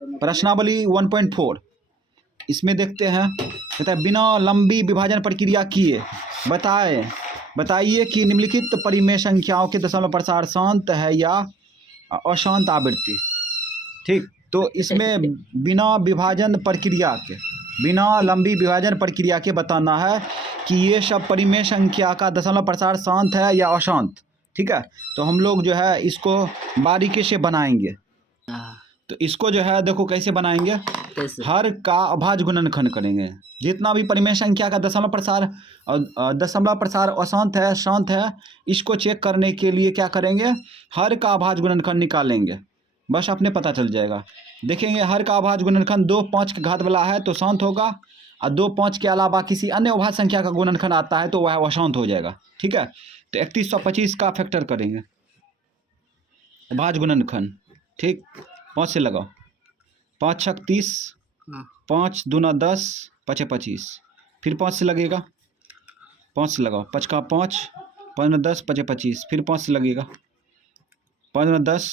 प्रश्नावली 1.4 इसमें देखते हैं, कहता है बिना लंबी विभाजन प्रक्रिया किए बताइए कि निम्नलिखित परिमेय संख्याओं के दशमलव प्रसार शांत है या अशांत आवृत्ति। ठीक, तो इसमें बिना लंबी विभाजन प्रक्रिया के बताना है कि ये सब परिमेय संख्या का दशमलव प्रसार शांत है या अशांत। ठीक है, तो हम लोग जो है इसको बारीकी से बनाएंगे। तो इसको जो है देखो कैसे बनाएंगे, हर का अभाज्य गुणनखंड करेंगे। जितना भी परिमेय संख्या का दशमलव प्रसार अशांत है शांत है, इसको चेक करने के लिए क्या करेंगे, हर का अभाज्य गुणनखंड निकालेंगे। बस अपने पता चल जाएगा। देखेंगे हर का अभाज्य गुणनखंड 2 5 के घात वाला है तो शांत होगा, और 2 5 के अलावा किसी अन्य अभाज्य संख्या का गुणनखंड आता है तो वह अशांत हो जाएगा। ठीक है, तो 3125 का फैक्टर करेंगे अभाज्य गुणनखंड। ठीक, 5 से लगाओ, 5 छक 30, 5 दूना 10, 5 25, फिर 5 से लगेगा, 5 से लगाओ, 5 का 5, 5 10, 5 25, फिर 5 से लगेगा, 5 10,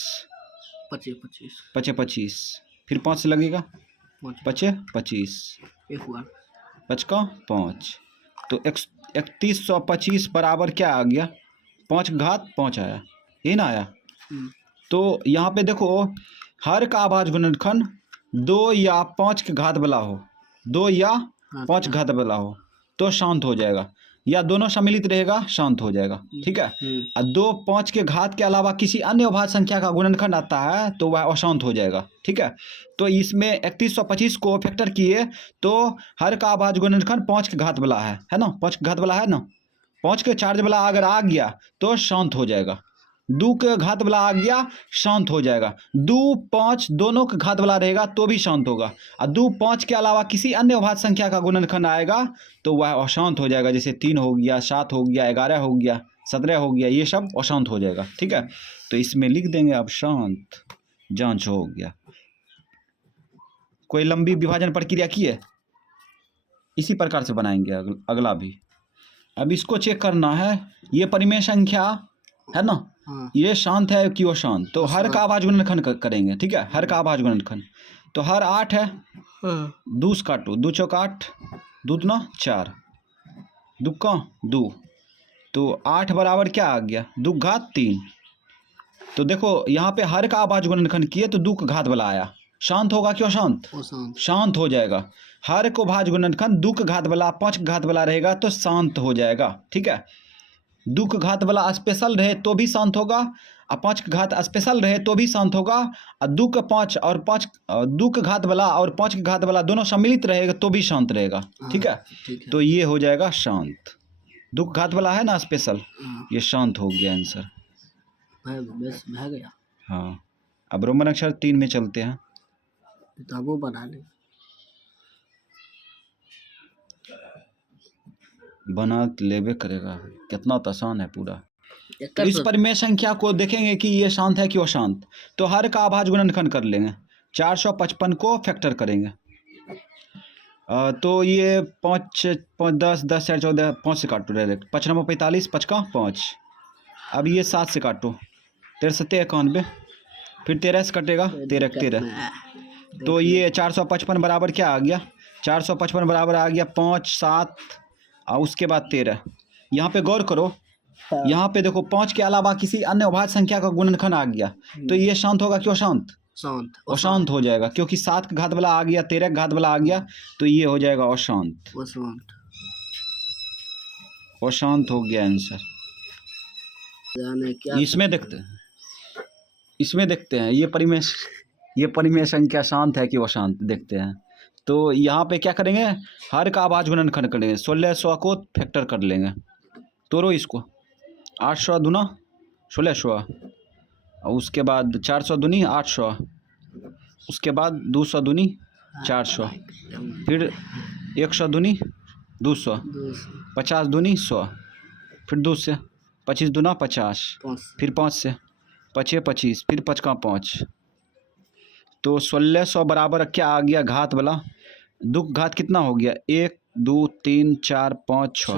5 25, फिर 5 से लगेगा, 5 25, 5 का 5, तो 3125 बराबर क्या आ गया, 5 घात 5 आया, ये ना आया। तो यहाँ पे देखो हर का अभाज्य गुणनखंड 2 या 5 के घात वाला हो, 2 या 5 घात वाला हो तो शांत हो जाएगा, या दोनों सम्मिलित रहेगा शांत हो जाएगा। ठीक है, और 2 5 के घात के अलावा किसी अन्य अभाज्य संख्या का गुणनखंड आता है तो वह अशांत हो जाएगा। ठीक है, तो इसमें 3125 को फैक्टर किए तो हर का अभाज्य गुणनखंड 5 के घात वाला है ना, 5 के घात वाला है ना, 5 के चार्ज वाला अगर आ गया तो शांत हो जाएगा, 2 के घात वाला आ गया शांत हो जाएगा, 2 5 दोनों के घात वाला रहेगा तो भी शांत होगा, और 2 5 के अलावा किसी अन्य अभाज्य संख्या का गुणनखंड आएगा तो वह अशांत हो जाएगा, जैसे 3 हो गया, 7 हो गया, 11 हो गया, 17 हो गया, ये सब अशांत हो जाएगा। ठीक है, तो इसमें लिख देंगे अब शांत जांच हो गया। कोई लंबी विभाजन प्रक्रिया की है, इसी प्रकार से बनाएंगे अगला भी। अब इसको चेक करना है, ये परिमेय संख्या है ना, ये शांत है कि अशांत, तो हर का अभाज्य गुणनखंड करेंगे। ठीक है, हर का अभाज्य गुणनखंड, तो हर 8 है, 2 से काटो, 2 चौक 8, 2 दूना 4, 2 का 2, तो 8 बराबर क्या आ गया, 2 घात 3। तो देखो यहाँ पे हर का अभाज्य गुणनखंड किए तो 2 का घात वाला आया, शांत होगा क्यों अशांत, शांत हो जाएगा। हर को अभाज्य गुणनखंड 2 का घात वाला 5 का घात वाला रहेगा तो शांत हो जाएगा। ठीक है, 2 का घात वाला स्पेशल रहे तो भी शांत होगा, और 5 का घात स्पेशल रहे तो भी शांत होगा, और 2 का 5 और 2 का घात वाला और 5 का घात वाला दोनों सम्मिलित रहेगा तो भी शांत रहेगा। ठीक है, तो ये हो जाएगा शांत। 2 का घात वाला है ना स्पेशल, ये शांत हो गया आंसर। हाँ, अब रोमन अक्षर 3 में चलते हैं। किताबों बना ले, बना लेवे करेगा, कितना आसान है पूरा। तो इस परिमेय संख्या को देखेंगे कि ये शांत है कि अशांत, तो हर का अभाज्य गुणनखंड कर लेंगे, 455 को फैक्टर करेंगे। तो ये 5 5 10 10 4 14, 5 से काटो डायरेक्ट, 5 9 45, 5 का 5, अब ये 7 से काटो, 13 7 91, फिर 13 से कटेगा, 13 13, तो ये 455 बराबर क्या आ गया, 455 बराबर आ गया 5 7 और उसके बाद 13। यहाँ पे गौर करो, यहाँ पे देखो 5 के अलावा किसी अन्य अभाज्य संख्या का गुणनखंड आ गया तो ये शांत होगा क्यों अशांत, अशांत हो जाएगा, क्योंकि 7 का घात वाला आ गया, 13 का घात वाला आ गया तो ये हो जाएगा अशांत। अशांत हो गया आंसर। इसमें देखते हैं ये परिमेय संख्या शांत है कि अशांत, देखते हैं। तो यहाँ पे क्या करेंगे, हर का अभाज्य गुणनखंड करेंगे, 1600 को फैक्टर कर लेंगे, तोड़ो इसको, 800 दूना 1600, और उसके बाद 400 दूनी 800, उसके बाद 200 दूनी 400, फिर 100 दूनी 200, 50 दूनी 100, फिर 2 से 25 दूना 50, फिर 5 से 5 25, फिर 5 का 5, तो 1600 बराबर क्या आ गया, घात वाला 2 घात कितना हो गया, 1 2 3 4 5 6,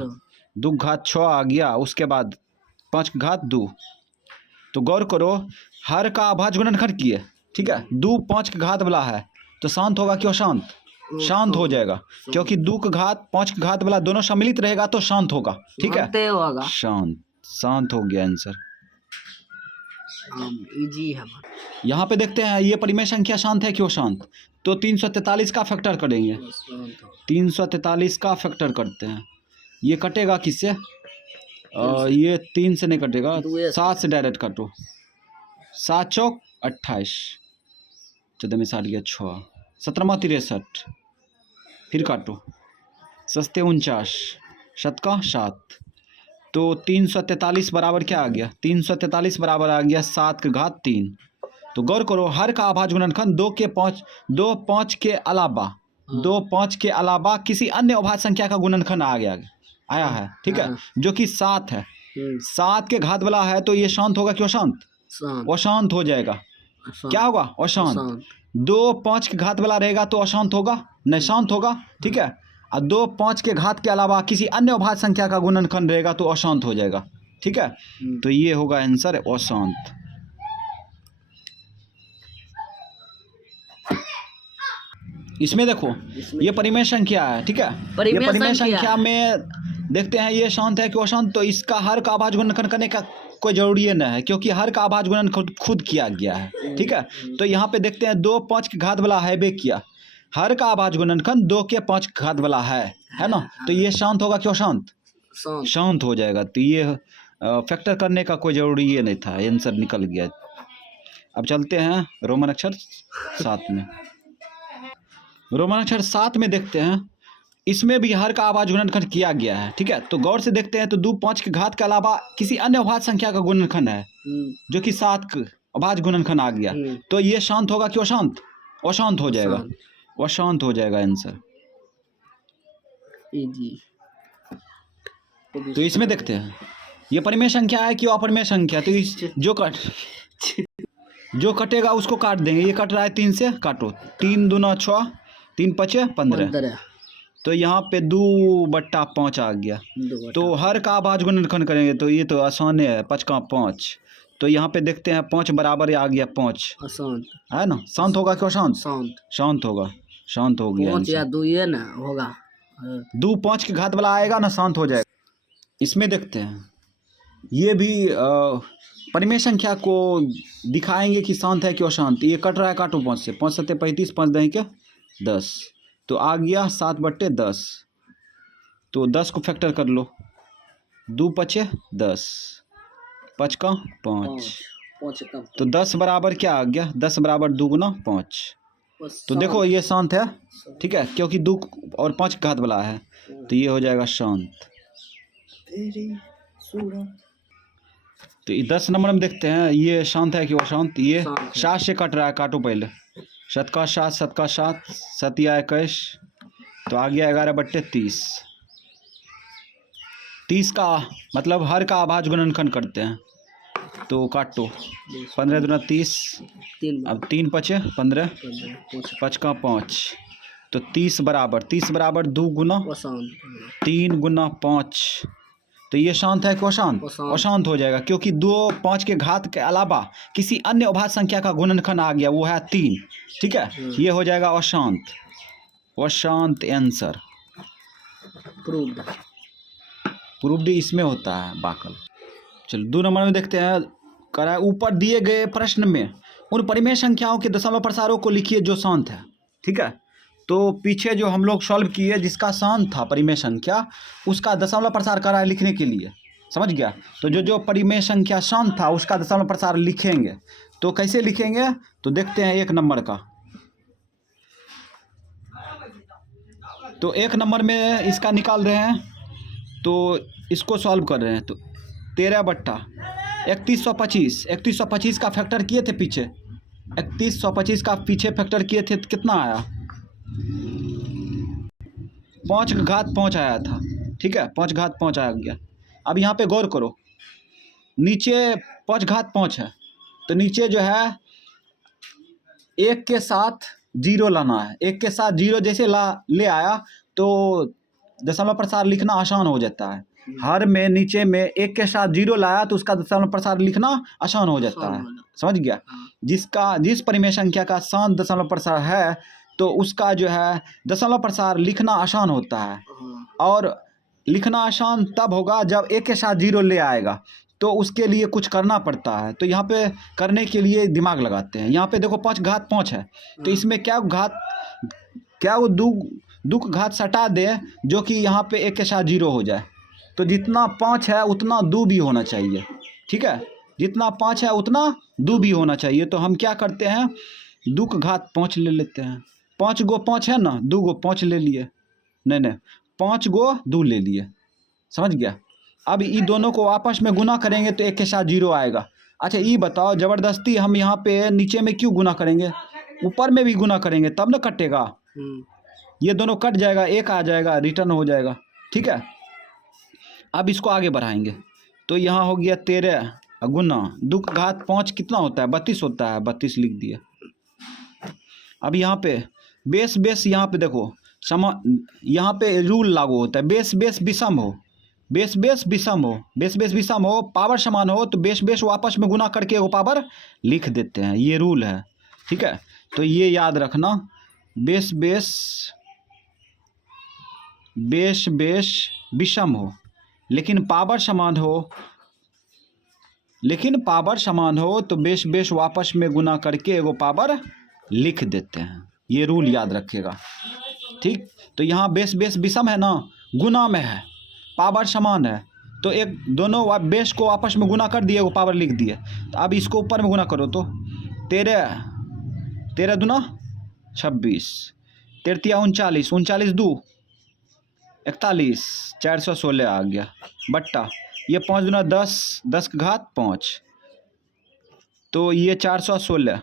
2 घात 6 आ गया, उसके बाद 5 घात 2। तो गौर करो हर का अभाज्य गुणनखंड किए, ठीक है, 2 5 के घात वाला है तो शांत होगा कि अशांत? शांत हो जाएगा, क्योंकि 2 का घात 5 का घात वाला दोनों सम्मिलित रहेगा तो शांत होगा। ठीक है, शांत होगा। शांत, शांत हो गया आंसर। इजी है। यहाँ पे देखते हैं ये परिमेय संख्या शांत है कि अशांत। तो 343 का फैक्टर करेंगे, 343 का फैक्टर करते हैं। ये कटेगा किससे? ये 3 से नहीं कटेगा, 7 से डायरेक्ट काटो। 7 चौक 28, 14 में 60 गया 6, 17 63, फिर काटो। सस्ते 49, शतका 7। तो 343 बराबर क्या आ गया? 343 बराबर आ गया 7 का घात 3। तो गौर करो, हर का अभाज्य गुणनखंड 2 5 के अलावा 2 5 के अलावा किसी अन्य अभाज्य संख्या का गुणनखंड आया है। ठीक है, जो कि 7 है। 7 के घात वाला है, तो ये शांत होगा कि अशांत? अशांत हो जाएगा। क्या होगा? अशांत। 2 5 के घात वाला रहेगा तो अशांत होगा? नहीं, शांत होगा। ठीक है, और 2 5 के घात के अलावा किसी अन्य अभाज्य संख्या का गुणनखंड रहेगा तो अशांत हो जाएगा। ठीक है, तो ये होगा आंसर अशांत। इसमें देखो, ये परिमेय संख्या है। ठीक है, ये परिमेय संख्या में देखते हैं ये शांत है कि अशांत। तो इसका हर का अभाज्य गुणनखंड करने का कोई जरूरी नहीं है, क्योंकि हर का अभाज्य गुणनखंड खुद किया गया है। ठीक है, तो यहाँ पे देखते हैं 2 5 के घात वाला है बे किया, हर का अभाज्य गुणनखंड 2 के 5 के घात वाला है ना? तो ये शांत होगा कि अशांत? शांत हो जाएगा। तो ये फैक्टर करने का कोई जरूरी ये नहीं था, आंसर निकल गया। अब चलते हैं रोमन अक्षर 7 में। रोमन अक्षर 7 में देखते हैं, इसमें भी हर का अभाज्य गुणनखंड किया गया है। ठीक है, तो गौर से देखते हैं तो 2 5 के घात के अलावा किसी अन्य अभाज्य संख्या का गुणनखंड है, जो कि 7 का अभाज्य गुणनखंड आ गया। तो ये शांत होगा कि अशांत? अशांत हो जाएगा, अशांत हो जाएगा आंसर। तो इसमें देखते हैं ये परिमेय संख्या है कि अपरिमेय संख्या। तो इस जो कटेगा उसको काट देंगे। ये कट रहा है 3 से, काटो। 3 दूना 6, 3 5 15। तो यहाँ पे 2/5 आ गया। तो हर का अभाज्य गुणनखंड करेंगे तो ये तो आसान है, 5 का 5। तो यहाँ पे देखते हैं 5 बराबर आ गया 5, है ना? शांत होगा कि अशांत? शांत होगा, शांत हो गया। 5 या 2 ये ना होगा, 2 5 के घात वाला आएगा ना, शांत हो जाएगा। इसमें देखते हैं ये भी परिमेय संख्या को दिखाएंगे कि शांत है कि अशांत। ये कट रहा है, काटो 5 से। 5 7 35, 5 10 के 10। तो आ गया 7/10। तो 10 को फैक्टर कर लो। 2 5 10, 5 का 5। तो 10 बराबर क्या आ गया? 10 बराबर 2 गुना 5। तो देखो ये शांत है। ठीक है, क्योंकि 2 और 5 घात वाला है, तो ये हो जाएगा शांत। तो 10 नंबर में देखते हैं ये शांत है कि अशांत। ये 7 से कट रहा है, काटो पहले। 7 का 7, 7 का 7, 7 या 21। तो आ गया 11/30। 30 का मतलब हर का अभाज्य गुणनखंड करते हैं, तो काटो। 15 दूना 30, अब 3 5 15, 5 का 5। तो 30 बराबर 2 गुना 3 गुना 5। तो ये शांत है कि अशांत? अशांत हो जाएगा, क्योंकि 2 5 के घात के अलावा किसी अन्य अभाज्य संख्या का गुणनखंड आ गया, वो है 3। ठीक है, ये हो जाएगा अशांत। अशांत आंसर। प्रूव्ड इसमें होता है बाकल। चलो 2 नंबर में देखते हैं, करा ऊपर दिए गए प्रश्न में उन परिमेय संख्याओं के दशमलव प्रसारों को लिखिए जो शांत है। ठीक है, तो पीछे जो हम लोग सॉल्व किए जिसका शांत था परिमेय संख्या, उसका दशमलव प्रसार करा है लिखने के लिए, समझ गया? तो जो परिमेय संख्या शांत था उसका दशमलव प्रसार लिखेंगे। तो कैसे लिखेंगे? तो देखते हैं 1 नंबर का। तो 1 नंबर में इसका निकाल रहे हैं, तो इसको सॉल्व कर रहे हैं। तो 13/3125, 3125 का फैक्टर किए थे पीछे, 3125 का पीछे फैक्टर किए थे तो कितना आया? 5 का घात 5 आया था। ठीक है, 5 घात 5 आ गया। अब यहाँ पे गौर करो, नीचे 5 घात 5 है, तो नीचे जो है 1 के साथ 0 लाना है। 1 के साथ 0 जैसे ले आया तो दशमलव प्रसार लिखना आसान हो जाता है। हर में नीचे में 1 के साथ 0 लाया तो उसका दशमलव प्रसार लिखना आसान हो जाता है, समझ गया? जिस परिमेय संख्या का शांत दशमलव प्रसार है तो उसका जो है दशमलव प्रसार लिखना आसान होता है। और लिखना आसान तब होगा जब एक के साथ जीरो ले आएगा, तो उसके लिए कुछ करना पड़ता है। तो यहाँ पे करने के लिए दिमाग लगाते हैं। यहाँ पे देखो 5 घात 5 है, तो इसमें क्या वो दो का घात सटा दे जो कि यहाँ पे एक के साथ जीरो हो जाए। तो जितना 5 है उतना 2 भी होना चाहिए, ठीक है। जितना 5 है उतना 2 भी होना चाहिए। तो हम क्या करते हैं, 2 का घात 5 ले लेते हैं। 5 गो 5 है ना, 2 गो 5 ले लिए, नहीं 5 गो 2 ले लिए, समझ गया। अब ये दोनों को आपस में गुना करेंगे तो एक के साथ जीरो आएगा। अच्छा ये बताओ, ज़बरदस्ती हम यहाँ पे नीचे में क्यों गुना करेंगे, ऊपर में भी गुना करेंगे तब ना कटेगा। ये दोनों कट जाएगा, एक आ जाएगा, रिटर्न हो जाएगा, ठीक है। अब इसको आगे बढ़ाएंगे तो यहाँ हो गया 13 गुना 2 का घात 5 कितना होता है, 32 होता है, 32 लिख दिया। अब यहाँ पे बेस यहाँ पे देखो यहाँ पे रूल लागू होता है, बेस विषम हो, बेस विषम हो, पावर समान हो तो बेस वापस में गुना करके वो पावर लिख देते हैं, ये रूल है, ठीक है। तो ये याद रखना, बेस विषम हो लेकिन पावर समान हो तो बेस वापस में गुना करके वो पावर लिख देते हैं, ये रूल याद रखिएगा, ठीक। तो यहाँ बेस विषम है ना, गुना में है, पावर समान है, तो एक दोनों बेस को आपस में गुना कर दिए, वो पावर लिख दिए। तो अब इसको ऊपर में गुना करो तो 13 दूना 26, 13 39, 39 2 41, 416 आ गया, बट्टा ये 5 दूना 10, 10 का घात 5, तो ये 416,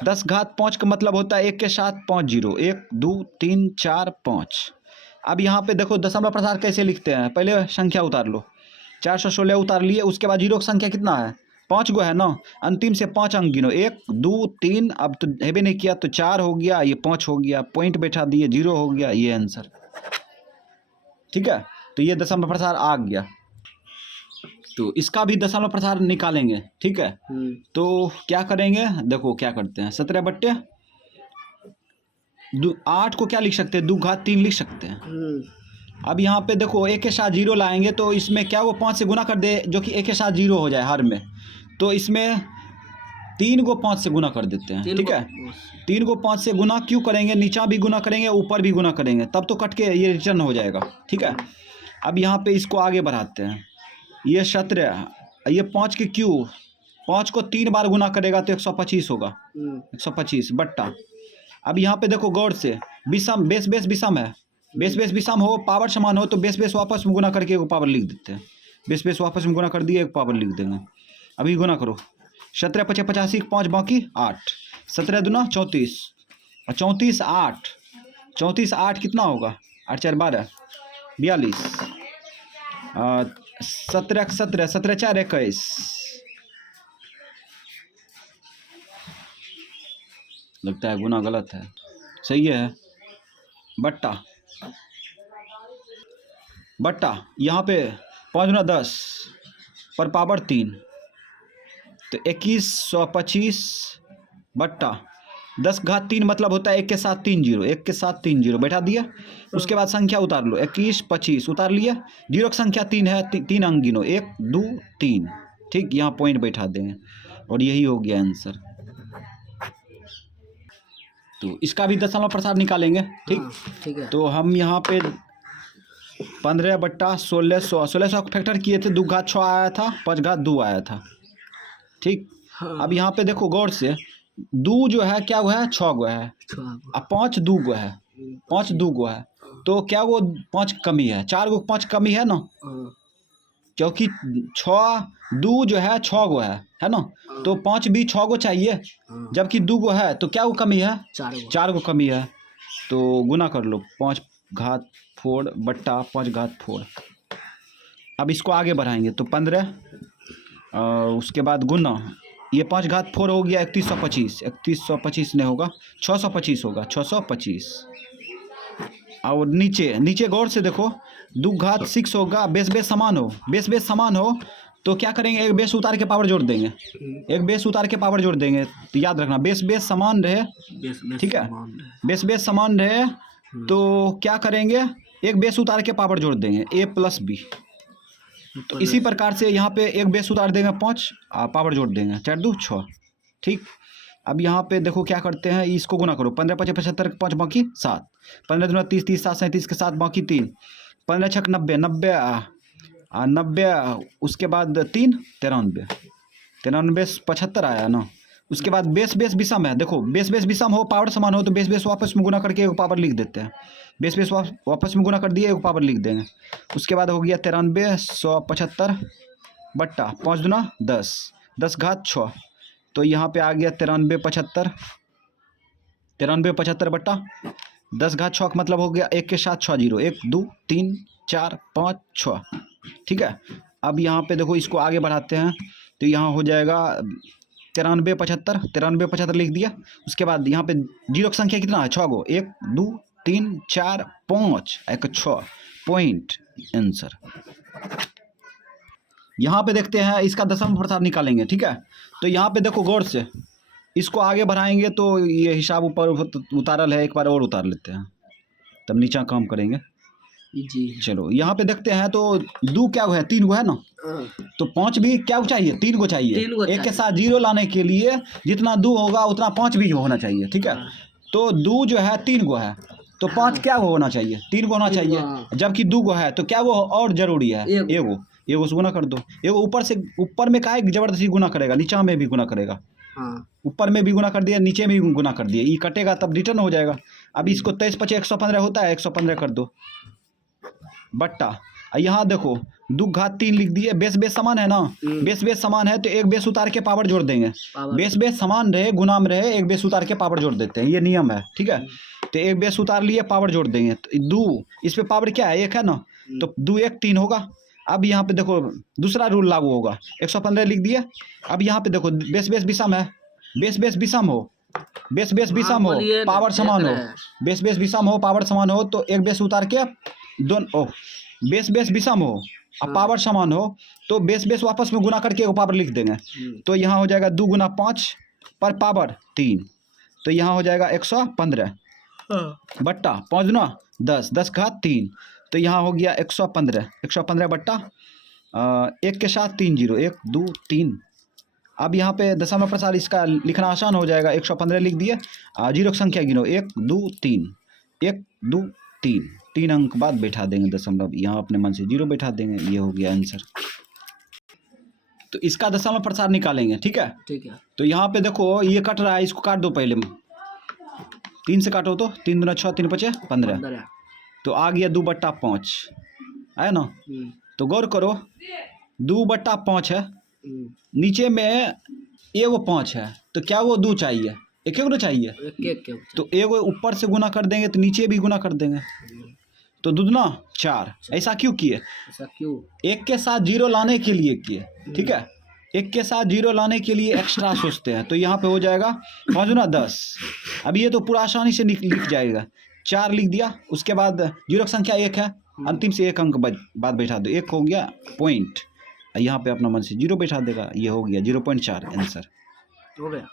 10 घात 5 का मतलब होता है 1 के साथ 5 जीरो, 1 2 3 4 5। अब यहाँ पे देखो दशमलव प्रसार कैसे लिखते हैं, पहले संख्या उतार लो, 416 उतार लिए, उसके बाद जीरो की संख्या कितना है, 5 गो है ना, अंतिम से 5 अंक गिनो, 1 2 3, अब तो हेबे नहीं किया तो 4 हो गया, ये 5 हो गया, पॉइंट बैठा दिए, 0 हो गया, ये आंसर, ठीक है। तो ये दशमलव प्रसार आ गया। तो इसका भी दशमलव प्रसार निकालेंगे, ठीक है। तो क्या करेंगे, देखो क्या करते हैं, 17 बट्टे 8 को क्या लिख सकते हैं, 2 घात 3 लिख सकते हैं। अब यहाँ पे देखो 1 के साथ जीरो लाएंगे तो इसमें क्या वो 5 से गुना कर दे जो कि 1 के साथ जीरो हो जाए हर में, तो इसमें 3 को 5 से गुना कर देते हैं, ठीक है। 3 को 5 से गुना क्यों करेंगे, नीचा भी गुना करेंगे, ऊपर भी गुना करेंगे, तब तो कट के ये रिटर्न हो जाएगा, ठीक है। अब यहाँ पे इसको आगे बढ़ाते हैं, ये 17, ये 5 के क्यों, 5 को 3 बार गुना करेगा तो 125 होगा, 125 बट्टा। अब यहाँ पे देखो गौर से, विषम बेस विषम है, बेस विषम हो, पावर समान हो तो बेस वापस में गुना करके एक पावर लिख देते हैं, बेस वापस में गुना कर दिए, एक पावर लिख देंगे। अभी गुना करो, 17 5 85, 5 बाकी 8, 17 दूना 34, 34 8, 34 8 कितना होगा, 8 4 12 42, 17 17, 17 4 21, लगता है गुना गलत है, सही है, बट्टा यहाँ पे 5 दूना 10 पर पावर 3, तो 2125 बट्टा 10 घात 3 मतलब होता है 1 के साथ 3 जीरो, 1 के साथ 3 जीरो बैठा दिया। उसके बाद संख्या उतार लो, 21 25 उतार लिया, जीरो की संख्या 3 है, 3 अंक गिनो, 1 2 3, ठीक, यहाँ पॉइंट बैठा देंगे और यही हो गया आंसर। तो इसका भी दशमलव प्रसार निकालेंगे, ठीक, ठीक है। तो हम यहाँ पे 15 बट्टा 1600 फैक्टर किए थे, 2 घात 6 आया था, 5 घात 2 आया था, ठीक। अब यहाँ पे देखो गौर से, 2 जो है क्या वो है, 6 गो है, अब 5 2 गो है, 5 2 गो है, तो क्या वो 5 कमी है, 4 गो 5 कमी है ना, क्योंकि 6 2 जो है 6 गो है ना, तो 5 भी 6 गो चाहिए, जबकि 2 गो है तो क्या वो कमी है, 4 गो कमी है, तो गुना कर लो, 5 घात 4 बट्टा 5 घात 4। अब इसको आगे बढ़ाएंगे तो 15, उसके बाद गुना, ये 5 घात 4 हो गया 3125, 3125 नहीं होगा, 625 होगा, 625। और नीचे गौर से देखो, 2 घात 6 होगा, बेस समान हो, बेस समान हो तो क्या करेंगे, एक बेस उतार के पावर जोड़ देंगे, एक बेस उतार के पावर जोड़ देंगे। तो याद रखना बेस बेस समान रहे, ठीक है, बेस बेस समान रहे तो क्या करेंगे, एक बेस उतार के पावर जोड़ देंगे a प्लस बी। तो इसी प्रकार से यहाँ पे एक बेस उतार देंगे 5, पावर जोड़ देंगे 4 2 6, ठीक। अब यहाँ पे देखो क्या करते हैं, इसको गुना करो, 15 5 75 5 बाकी 7, 15 दूना 30 30 7 37 के 7 बाकी 3, 15 6 90 90 90, उसके बाद 3 93 93 75 आया ना। उसके बाद बेस बेस विषम है, देखो बेस बेस विषम हो पावर समान हो तो बेस बेस वापस में गुना करके एक पावर लिख देते हैं, बेस बेस वापस में गुना कर दिए एक पावर लिख देंगे। उसके बाद हो गया 93 175 बट्टा 5 दूना 10 10 घात 6, तो यहाँ पे आ गया 93 75 93 75 बट्टा 10 घात 6 का मतलब हो गया 1 के साथ 6 जीरो, 1 2 3 4 5 6, ठीक है। अब यहाँ पे देखो इसको आगे बढ़ाते हैं तो यहाँ हो जाएगा 93 75 लिख दिया। उसके बाद यहाँ पे जीरो की संख्या कितना है, 6 गो, 1 2 3 4 5 1 6 पॉइंट आंसर। यहाँ पे देखते हैं इसका दशम प्रसार निकालेंगे, ठीक है। तो यहाँ पे देखो गौर से इसको आगे बढ़ाएंगे तो ये हिसाब ऊपर उतारल है, एक बार और उतार लेते हैं तब नीचा काम करेंगे जी। चलो यहाँ पे देखते हैं तो 2 क्या है, 3 गो है ना, तो 5 भी क्या चाहिए, 3 गो चाहिए। एक के साथ जीरो लाने के लिए जितना 2 होगा उतना 5 भी होना चाहिए, ठीक है। तो 2 जो है 3 गो है तो 5 क्या होना चाहिए, 3 गो होना चाहिए, जबकि 2 गो है तो क्या वो और जरूरी है, एगो से गुना कर दो। एगो ऊपर में काहे जबरदस्ती गुना करेगा, नीचा में भी गुना करेगा, ऊपर में भी गुना कर दिया नीचे में भी गुना कर दिया, ये कटेगा तब रिटर्न हो जाएगा। अब इसको 23 25 115 होता है, 115 कर दो बट्टा, यहाँ देखो 2 घात 3 लिख दिए, बेस बेस समान है ना, बेस बेस समान है तो एक बेस उतार के पावर जोड़ देंगे, बेस बेस समान रहे गुना में रहे एक बेस उतार के पावर जोड़ देते हैं, ये नियम है, ठीक है। तो एक बेस उतार लिए पावर जोड़ देंगे, तो 2 इस पे पावर क्या है 1 है ना, तो 2 1 3 होगा। अब यहाँ पे देखो दूसरा रूल लागू होगा, 115 लिख दिए। अब यहाँ पे देखो बेस बेस विषम है, बेस बेस विषम हो, बेस बेस विषम हो पावर समान हो, बेस बेस विषम हो पावर समान हो तो एक बेस उतार के दोनों, बेस बेस विषम हो अब पावर समान हो तो बेस बेस वापस में गुना करके एक पावर लिख देंगे। तो यहाँ हो जाएगा 2 गुना 5 पर पावर 3, तो यहाँ हो जाएगा 115 बट्टा 5 गुना 10 10 घात 3, तो यहाँ हो गया 115 बट्टा 1 के साथ 3 जीरो, 1 2 3। अब यहाँ पे दशमलव प्रसार इसका लिखना आसान हो जाएगा, 115 लिख दिए, जीरो की संख्या गिनो 1 2 3 1 2 3, 3 अंक बाद बैठा देंगे दशमलव, यहाँ अपने मन से 0 बैठा देंगे, ये हो गया आंसर। तो इसका दशमलव प्रसार निकालेंगे, ठीक है, ठीक है। तो यहाँ पे देखो ये कट रहा है, इसको काट दो पहले, 3 से काटो तो 3 दूना 6 3 5 15, तो आ गया 2 बट्टा 5 है ना। तो गौर करो 2 बट्टा 5 है, नीचे में एगो 5 है तो क्या वो 2 चाहिए, एक एक चाहिए, तो एगो ऊपर से गुना कर देंगे तो नीचे भी गुना कर देंगे, तो 2 दूना 4। ऐसा क्यों किए, ऐसा क्यों, एक के साथ 0 लाने के लिए किए, ठीक है, एक के साथ 0 लाने के लिए एक्स्ट्रा सोचते हैं। तो यहाँ पे हो जाएगा 5 दूना 10, अब ये तो पूरा आसानी से लिख जाएगा, 4 लिख दिया, उसके बाद 0 की संख्या 1 है, अंतिम से 1 अंक बाद बैठा दो, 1 हो गया पॉइंट, यहाँ पे अपना मन से 0 बैठा देगा, ये हो गया 0.4 आंसर हो गया।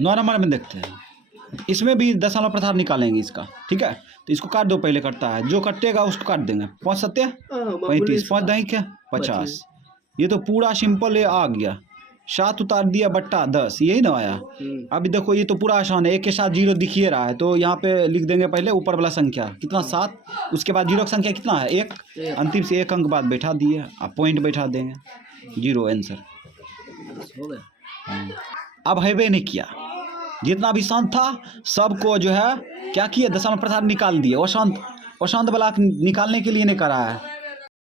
9 नंबर में देखते हैं, इसमें भी दशमलव प्रसार निकालेंगे इसका, ठीक है। तो इसको काट दो, पहले कटता है, जो कटेगा उसको काट देंगे, 5 सत्ते 35 5 दही क्या 50, ये तो पूरा सिंपल है, आ गया 7 उतार दिया बट्टा 10, यही ना आया। अभी देखो ये तो पूरा आसान है, 1 के साथ 0 दिखिए रहा है, तो यहाँ पे लिख देंगे पहले ऊपर वाला संख्या कितना 7, उसके बाद 0 की संख्या कितना है 1, अंतिम से 1 अंक बाद बैठा दिए, आप पॉइंट बैठा देंगे, 0 आंसर हो गया। अब हैवे नहीं किया, जितना भी शांत था सबको जो है क्या किए दशमलव प्रसार निकाल दिए, अशांत वाला निकालने के लिए नहीं करा है,